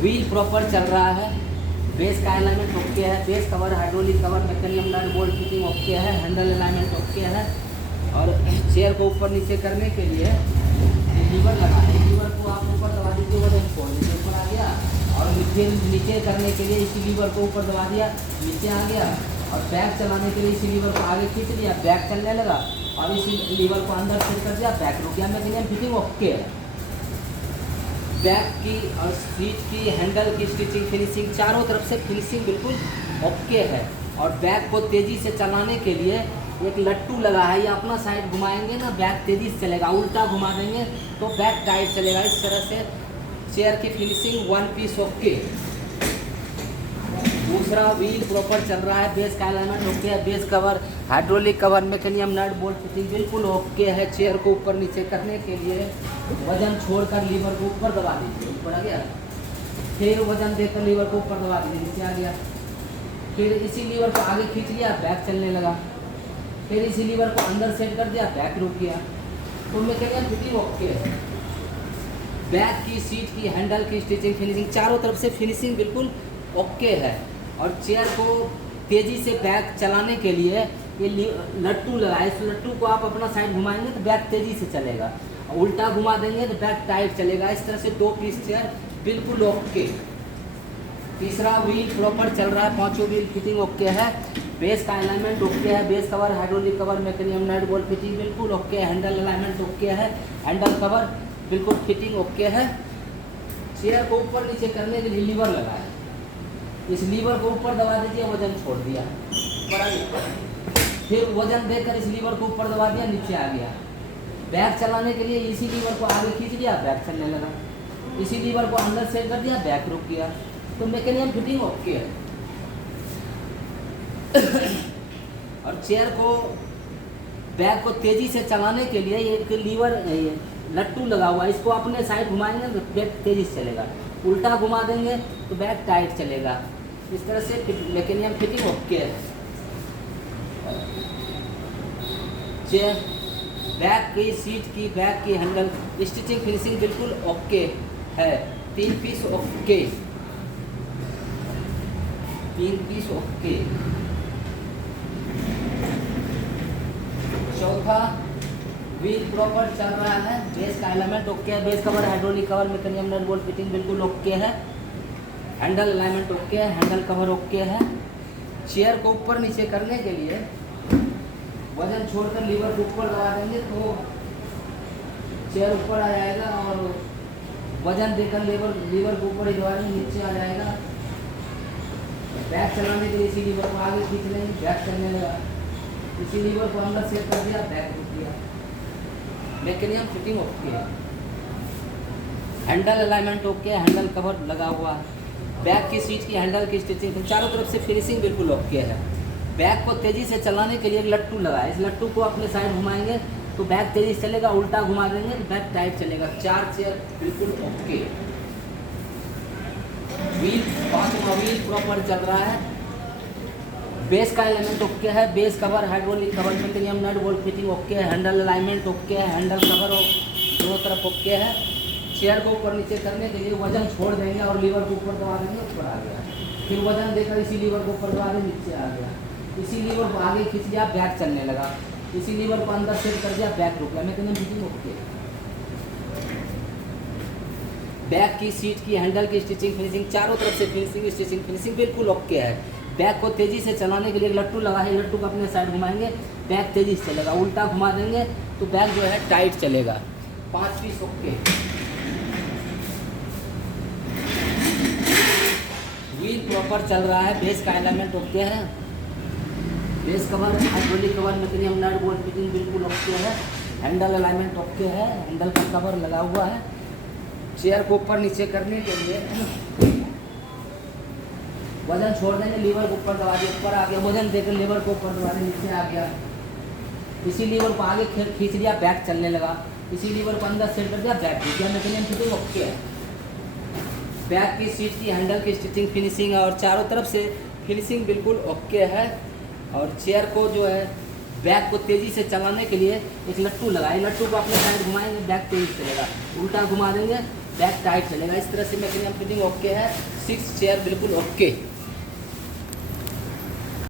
Wheel proper चल रहा है, बेस का अलाइनमेंट ओके है, base cover, hydraulic cover, mechanism nut bolt fitting okay है, हैंडल अलाइनमेंट ओके है। और चेयर को ऊपर नीचे करने के लिए लीवर लगा है, लीवर को आप ऊपर दबा दीजिए, वजन छोड़ दीजिए, ऊपर आ गया। और फिर नीचे करने के लिए इसी लीवर को ऊपर दबा दिया, नीचे आ गया। और बैक चलाने के लिए इसी लीवर को आगे खींच लिया, बैक चलने लगा। और इसी लीवर को अंदर सेट कर दिया, बैक रुक गया, मैकेनिज्म फिटिंग ओके है। बैक की और सीट की, हैंडल की स्टिचिंग फिनिशिंग, चारों तरफ से फिनिशिंग बिल्कुल ओके है। और बैक को तेज़ी से चलाने के लिए एक लट्टू लगा है, ये अपना साइड घुमाएंगे ना बैक तेज़ी से चलेगा, उल्टा घुमा देंगे तो बैक टाइट चलेगा। इस तरह से चेयर की फिनिशिंग वन पीस ओके। दूसरा व्हील प्रॉपर चल रहा है, बेस का अलाइनमेंट ओके है, base cover, hydraulic cover, mechanism nut bolt fitting बिल्कुल ओके है। चेयर को ऊपर नीचे करने के लिए वजन छोड़कर लीवर को ऊपर दबा दीजिए, ऊपर आ गया। फिर वजन देकर लीवर को ऊपर दबा दीजिए, नीचे आ गया। फिर इसी लीवर को आगे खींच लिया, बैक चलने लगा। फिर इसी लीवर को अंदर सेट कर दिया, बैक रुक गया, तो मैकेनिज्म फिटिंग ओके है। बैक की, सीट की, हैंडल की स्टिचिंग फिनिशिंग, चारों तरफ से फिनिशिंग बिल्कुल ओके है। और चेयर को तेज़ी से बैक चलाने के लिए ये लट्टू लगा है, इस लट्टू को आप अपना साइड घुमाएंगे तो बैक तेज़ी से चलेगा, उल्टा घुमा देंगे तो बैक टाइट चलेगा। इस तरह से दो पीस चेयर बिल्कुल ओके। तीसरा व्हील प्रॉपर चल रहा है, पांचों व्हील फिटिंग ओके है, बेस का अलाइनमेंट ओके है, base cover, hydraulic cover, mechanism nut bolt fitting बिल्कुल ओके है, हैंडल अलाइनमेंट ओके है, हैंडल कवर बिल्कुल फिटिंग ओके है। चेयर को ऊपर नीचे करने के लिए लीवर लगा है, इस लीवर को ऊपर दबा दीजिए, वजन छोड़ दिया, फिर वजन देकर इस लीवर को ऊपर दबा दिया, नीचे आ गया। बैक चलाने के लिए इसी लीवर को आगे खींच लिया, बैक चलने लगा। इसी लीवर को अंदर सेट कर दिया, बैक रुक गया, तो मैकेनिज्म फिटिंग ओके है। और चेयर को बैक को तेज़ी से चलाने के लिए एक लीवर लट्टू लगा हुआ है, इसको अपने साइड घुमाएंगे तो बैक तेज़ी से चलेगा, उल्टा घुमा देंगे तो बैक टाइट चलेगा। इस तरह से मैकेनिज्म फिटिंग ओके है। चेयर, बैक की, सीट की, बैक की, हैंडल स्टिचिंग फिनिशिंग बिल्कुल ओके है। तीन पीस ओके, तीन पीस ओके। चौथा व्हील प्रॉपर चल रहा है, बेस का एलिमेंट ओके है, base cover, hydraulic cover, mechanism nut bolt fitting बिल्कुल ओके है, हैंडल अलाइनमेंट ओके है, हैंडल कवर ओके है। चेयर को ऊपर नीचे करने के लिए वजन छोड़कर लीवर को ऊपर दबा देंगे तो चेयर ऊपर आ जाएगा, और वजन देकर लीवर को ऊपर ही दबा देंगे, नीचे आ जाएगा। बैक चलाने के लिए इसी लीवर को आगे खींच लेंगे, बैक चलने लगा। इसी लीवर को अंदर सेट कर दिया, बैक रुक दिया, मैकेनिज्म फिटिंग ओके है। हैंडल अलाइनमेंट ओके है, हैंडल कवर लगा हुआ है, बैक की, सीट की, हैंडल की स्टिचिंग, चारों तरफ से फिनिशिंग बिल्कुल ओके है। बैक को तेज़ी से चलाने के लिए एक लट्टू लगा है, इस लट्टू को अपने साइड घुमाएंगे तो बैक तेज़ी से चलेगा, उल्टा घुमा देंगे तो बैक टाइट चलेगा। चार चेयर बिल्कुल ओके। व्हील, पांचवा व्हील प्रॉपर चल रहा है, बेस का एलिमेंट ओके है, base cover, hydraulic cover, mechanism nut bolt fitting okay है, हैंडल अलाइनमेंट ओके है, हैंडल कवर दोनों तरफ ओके है। चेयर को ऊपर नीचे करने के लिए वजन छोड़ देंगे और लीवर को ऊपर दबा देंगे, ऊपर आ गया। फिर वजन देकर इसी लीवर को ऊपर दबा देंगे, नीचे आ गया। इसी लीवर को आगे खींच लिया, बैक चलने लगा। इसी लीवर को अंदर सेट कर दिया, बैक रुक गया, मैकेनिज्म फिटिंग ओके। बैक की, सीट की, हैंडल की स्टिचिंग फिनिशिंग, चारों तरफ से फिनिशिंग स्टिचिंग फिनिशिंग बिल्कुल ओके है। बैक को तेज़ी से चलाने के लिए लट्टू लगा है, लट्टू को अपने साइड घुमाएंगे, बैक तेज़ी से चलेगा, उल्टा घुमा देंगे तो बैक जो है टाइट चलेगा। पांच पीस ओके। व्हील प्रॉपर चल रहा है, बेस का एलिमेंट ओके है, base cover, hydraulic cover, mechanism nut bolt fitting बिल्कुल ओके है, हैंडल अलाइनमेंट ओके है, हैंडल का कवर लगा हुआ है। चेयर को ऊपर नीचे करने के लिए वजन छोड़ देंगे, लीवर को ऊपर दबा दिया, ऊपर आ गया, वजन देकर लीवर को ऊपर दबा देंगे, नीचे आ गया। इसी लीवर को आगे खींच लिया, बैक चलने लगा। इसी लीवर को अंदर सेट कर दिया, बैक खींच दिया, मैकेनिज्म फिटिंग ओके है। बैक की, सीट की, हैंडल की स्टिचिंग फिनिशिंग और चारों तरफ से फिनिशिंग बिल्कुल ओके है। और चेयर को जो है बैक को तेज़ी से चलाने के लिए एक लट्टू लगाए, लट्टू को अपने साइड घुमाएंगे, बैक तेज़ी से चलेगा, उल्टा घुमा देंगे बैक टाइट चलेगा। इस तरह से मैकेनिज्म फिटिंग ओके है। 6 चेयर बिल्कुल ओके।